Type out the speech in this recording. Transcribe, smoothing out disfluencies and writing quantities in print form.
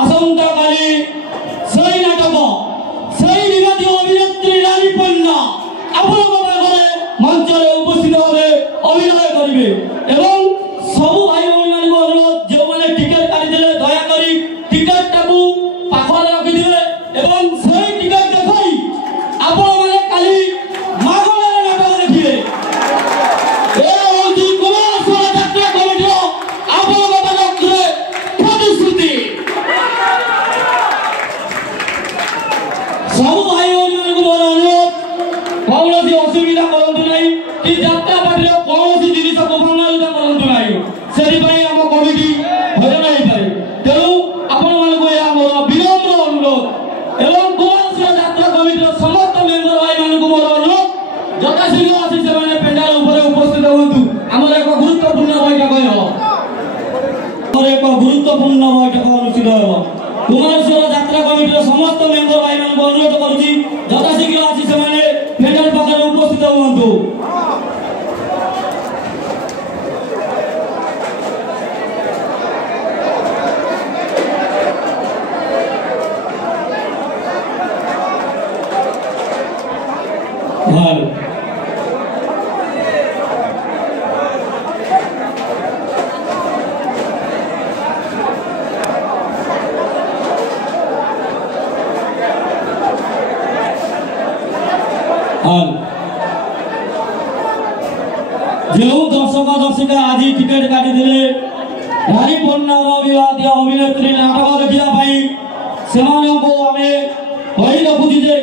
आसंता काली सही नाटक सही विवादी अभिनेत्री रानी पन्ना मंच उपस्थित भावे अभिनय करेंगे एवं सबू भाई भाई मान अनुरोध जो मैंने टिकेट काटी दयाक टिकेट टाकू पाखरे रखिदे एवं सही टिकेट देखाई आपण माने काली मागणार नाटक देखिए ए होती कुमार यात्रा कमिटी आपण पक्षरे प्रतिश्रुति सबू भाई भाई मान मोर अनुरोध कौन असुविधा करतु नहीं कि यात्रा पार्टी कौन जिनिस को भंगारुजा करतु नहीं से आम कमिटी हजर हो पाए तेणु आपण मानक यह मोर विनम्र अनुरोध एवं कुमार यात्रा कमिटी समस्त मेंबर भाई मानक मोर अनुरोध यथाशीघ्र आसी से पेंडाल उपस्थित हूँ आम एक गुरुत्वपूर्ण बैठक एक गुरुत्वपूर्ण बैठक अनुष्ठित हो कुमार यात्रा कमिटी समस्त मेंबर भाई मानक अनुरोध करुच्ची यथाशीघ्र आसी से पेंडाल पाखे उपस्थित हूँ जो दर्शक दर्शिका आज टिकेट काटी दिले रानी पन्नार विवाद अभिनेत्री नाटक देखा से आम कही रखुचे।